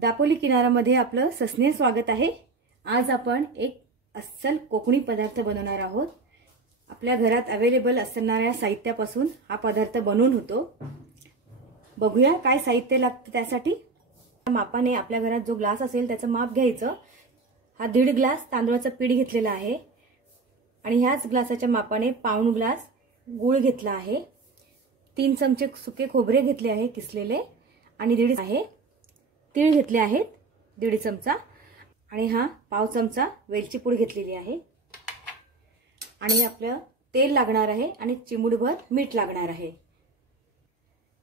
दापोली किनाऱ्यामध्ये आपलं सस्ने स्वागत आहे। आज आपण एक अस्सल कोकणी पदार्थ बनवणार आहोत। आपल्या घरात अवेलेबल असणाऱ्या साहित्यापासून हा पदार्थ बनवून होतो। बघूया काय साहित्य लागतं त्यासाठी। मापाने आपल्या घरात जो ग्लास असेल त्याचं माप घ्यायचं। हा 1.5 ग्लास तांदूळाचं पीठ घेतलेला आहे आणि ह्याच ग्लासाच्या मापाने पाऊण ग्लास गूळ घेतला आहे। 3 चमचे सुके खोबरे घेतले आहे किसलेले आणि 1.5 आहे। तीळ घेतले आहेत 1.5 चमचा आणि हा पाव चमचा वेलची पूड घेतलेली आहे आणि आपलं तेल लागणार आहे आणि चिमूटभर मीठ लागणार आहे।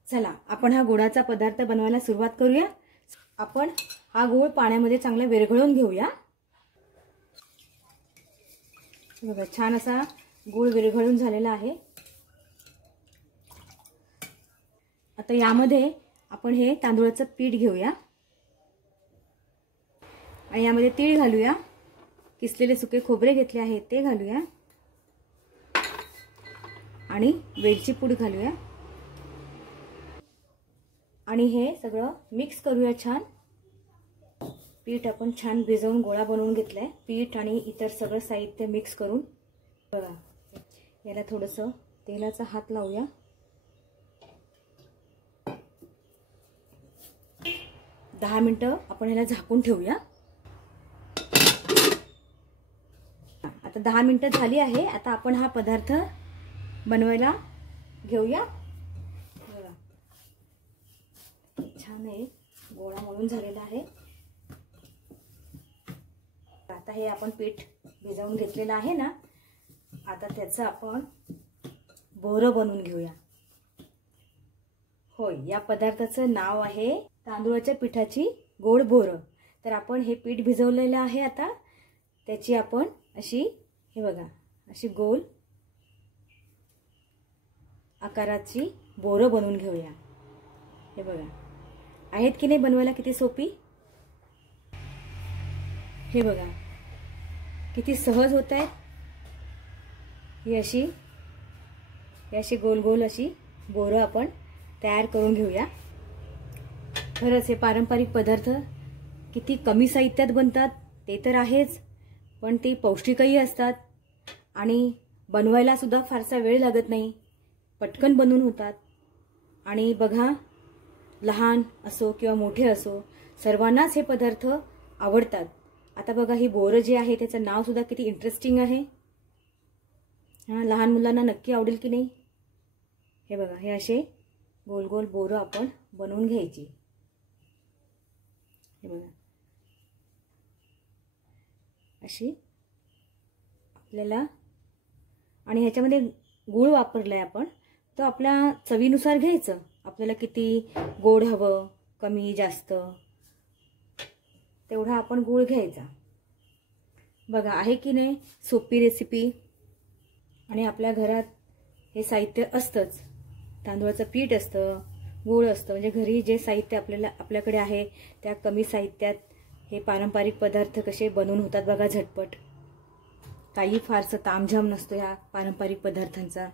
चला आपण हा गुळाचा पदार्थ बनवायला सुरुवात करूया। आपण हा गूळ पाण्यामध्ये चांगला विरघळून घेऊया। बघा छान असा गूळ विरघळून झालेला आहे। आता यामध्ये आपण हे तांदूळाचं पीठ घेऊया आणि यामध्ये तीळ घालूया। किसलेले सुके खोबरे घेतले आहे ते घालूया आणि वेलची पूड घालूया आणि हे सगळं मिक्स करूया छान। पीठ आपण छान भिजवून गोळा बनवून घेतलाय। पीठ आणि इतर सगळं साहित्य मिक्स करून बघा याला थोडंसं तेलाचा हात लावूया। दहा मिनिटं आपण याला झाकून ठेवूया। आता 10 मिनिटं झाली आहे। आता आपण हा पदार्थ बनवायला घेऊया। बघा छान आहे, गोळा मळून झालेला आहे। आता हे आपण पीठ भिजवून घेतलेलं आहे ना, आता त्याचं आपण बोरं बनवून घेऊया। होय, या पदार्थाचं नाव आहे तांदूळाच्या पिठाची गोड बोरं। तर आपण हे पीठ भिजवलेलं आहे। आता त्याची आपण अशी हे बघा अशी गोल आकाराची बोरं बनवून घेऊया। हे बघा आहेत की नाही बनवायला किती सोपी। हे बघा किती सहज होत आहे। ही अशी गोल गोल अशी बोरं आपण तयार करून घेऊया। खरंच हे पारंपरिक पदार्थ किती कमी साहित्यात बनतात ते तर आहेच, पण ते पौष्टिकही असतात आणि बनवायला सुद्धा फारसा वेळ लागत नाही, पटकन बनवून होतात। आणि बघा लहान असो किंवा मोठे असो सर्वांनाच हे पदार्थ आवडतात। आता बघा ही बोरं जी आहे त्याचं नाव सुद्धा किती इंटरेस्टिंग आहे। लहान मुलांना नक्की आवडेल की नाही। हे बघा हे असे गोल गोल बोरं आपण बनवून घ्यायची। हे बघा अशी आपल्याला आणि ह्याच्यामध्ये गूळ वापरलाय आपण, तो आपल्या चवीनुसार घ्यायचं। आपल्याला किती गोड हवं, कमी जास्त तेवढा आपण गूळ घ्यायचा। बघा आहे की नाही सोपी रेसिपी। आणि आपल्या घरात हे साहित्य असतंच, तांदूळाचं पीठ असतं, गूळ असतं, म्हणजे घरी जे साहित्य आपल्याकडे आहे त्या कमी साहित्यात हे पारंपरिक पदार्थ कसे बनवून होतात बघा झटपट। काही फारसं तामझाम नसतो ह्या पारंपरिक पदार्थांचा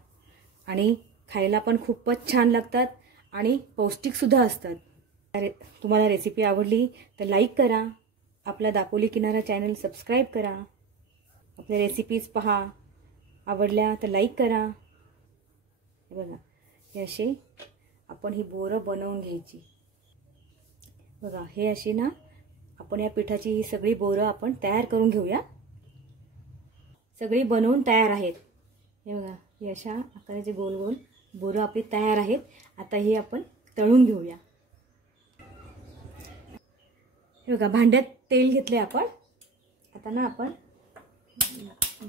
आणि खायला पण खूपच छान लागतात आणि पौष्टिक सुद्धा असतात। तुम्हाला रेसिपी आवडली तर लाईक करा, आपला दापोली किनारा चॅनल सबस्क्राईब करा, आपल्या रेसिपीज पहा, आवडल्या तर लाईक करा। बघा हे असे आपण ही बोरं बनवून घ्यायची। बघा हे अशी ना आपण या पिठाची ही सगळी बोरं आपण तयार करून घेऊया। सगळी बनवून तयार आहेत। हे बघा ही अशा आकाराची गोल गोल बोरं आपली तयार आहेत। आता ही आपण तळून घेऊया। हे बघा भांड्यात तेल घेतले आपण। आता ना आपण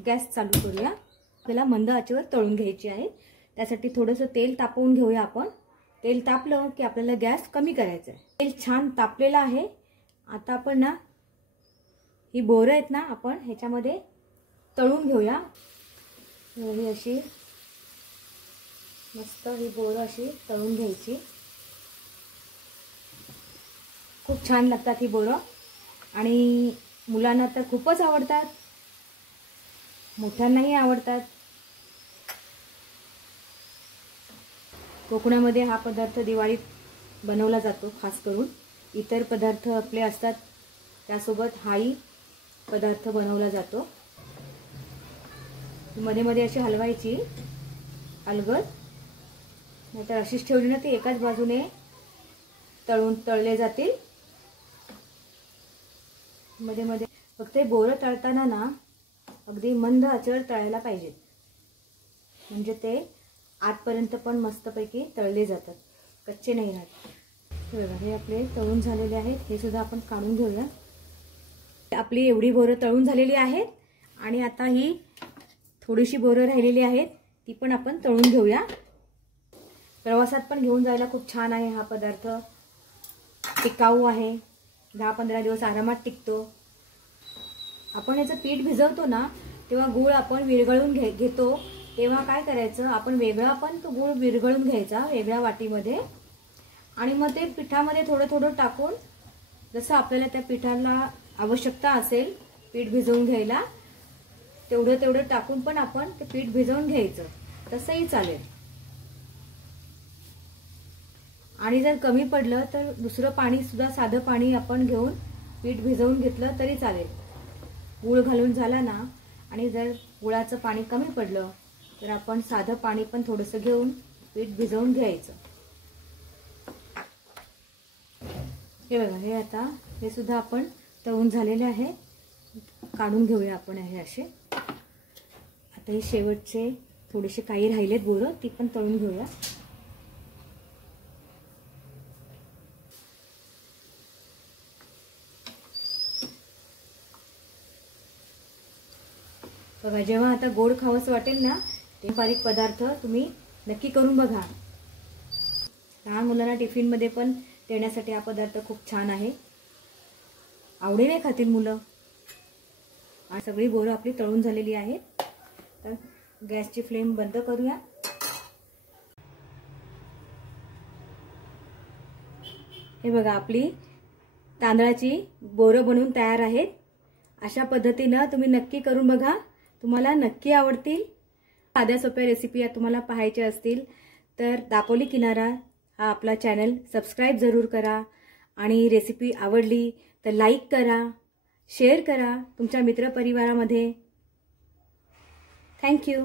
गॅस चालू करूया। आपल्याला मंद आचेवर तळून घ्यायची आहे, त्यासाठी थोडंसं तेल तापवून घेऊया आपण। तेल तापलं की आपल्याला गॅस कमी करायचा आहे। तेल छान तापलेलं आहे। आता आपण ना ही बोरं आहेत ना आपण ह्याच्यामध्ये तळून घेऊया। ही अशी मस्त ही बोरं अशी तळून घ्यायची। खूप छान लागतात ही बोरं आणि मुलांना तर खूपच आवडतात, मोठ्यांनाही आवडतात। कोकणामध्ये हा पदार्थ दिवाळीत बनवला जातो खास करून। इतर पदार्थ आपले असतात त्यासोबत हाही पदार्थ बनवला जातो। मध्ये मध्ये अशी हलवायची अलगद, नाहीतर अशीच ठेवली ना ती एकाच बाजूने तळले जातील। मध्ये मध्ये फक्त बोरं तळताना ना अगदी मंद आचेवर तळायला पाहिजे, म्हणजे ते आतपर्यंत पण मस्तपैकी तळले जातात, कच्चे नाही राहत। बघा हे आपले तळून झालेले आहेत, हे सुद्धा आपण काढून घेऊया। आपली एवढी बोरं तळून झालेली आहेत आणि आता ही थोडीशी बोरं राहिलेली आहेत, ती पण आपण तळून घेऊया। प्रवासात पण घेऊन जायला खूप छान आहे हा पदार्थ, टिकाऊ आहे, 10-15 दिवस आरामात टिकतो। आपण याचं पीठ भिजवतो ना तेव्हा गूळ आपण विरघळून घेतो, तेव्हा काय करायचं, आपण वेगळा पण तो गूळ विरघळून घ्यायचा वेगळ्या वाटीमध्ये, आणि मग ते पिठामध्ये थोडं थोडं टाकून जसं आपल्याला त्या पिठाला आवश्यकता असेल पीठ भिजवून घ्यायला तेवढं टाकून पण आपण ते पीठ भिजवून घ्यायचं, तसंही चालेल। आणि जर कमी पडलं तर दुसरं पाणी सुद्धा, साधं पाणी आपण घेऊन पीठ भिजवून घेतलं तरी चालेल। गूळ घालून झाला ना, आणि जर गुळाचं पाणी कमी पडलं तर आपण साधं पाणी पण थोडंसं घेऊन पीठ भिजवून घ्यायचं। हे बघा, हे आता हे सुद्धा आपण तळून झालेले आहे, काढून घेऊया आपण हे असे। आता हे शेवटचे थोडेसे काही राहिलेत बोरं, ती पण तळून घेऊया। बघा, जेव्हा आता गोड खावंसं वाटेल ना, ते बारीक पदार्थ तुम्ही नक्की करून बघा। लहान मुलांना टिफिन मध्ये पण देण्यासाठी हा पदार्थ खूप छान आहे, आवडीने खातील मुलं। आणि सगळी बोरं आपली तळून झालेली आहेत, तर गॅसची फ्लेम बंद करूया। हे बघा, आपली तांदळाची बोरं बनवून तयार आहेत। अशा पद्धतीने तुम्ही नक्की करून बघा, तुम्हाला नक्की आवडतील। साध्या सोप्या रेसिपी तुम्हाला पाहायच्या असतील तर दापोली किनारा हा आपला चॅनल सबस्क्राइब जरूर करा, आणि रेसिपी आवडली तर लाईक करा, शेअर करा तुमच्या मित्रपरिवारामध्ये। थँक्यू।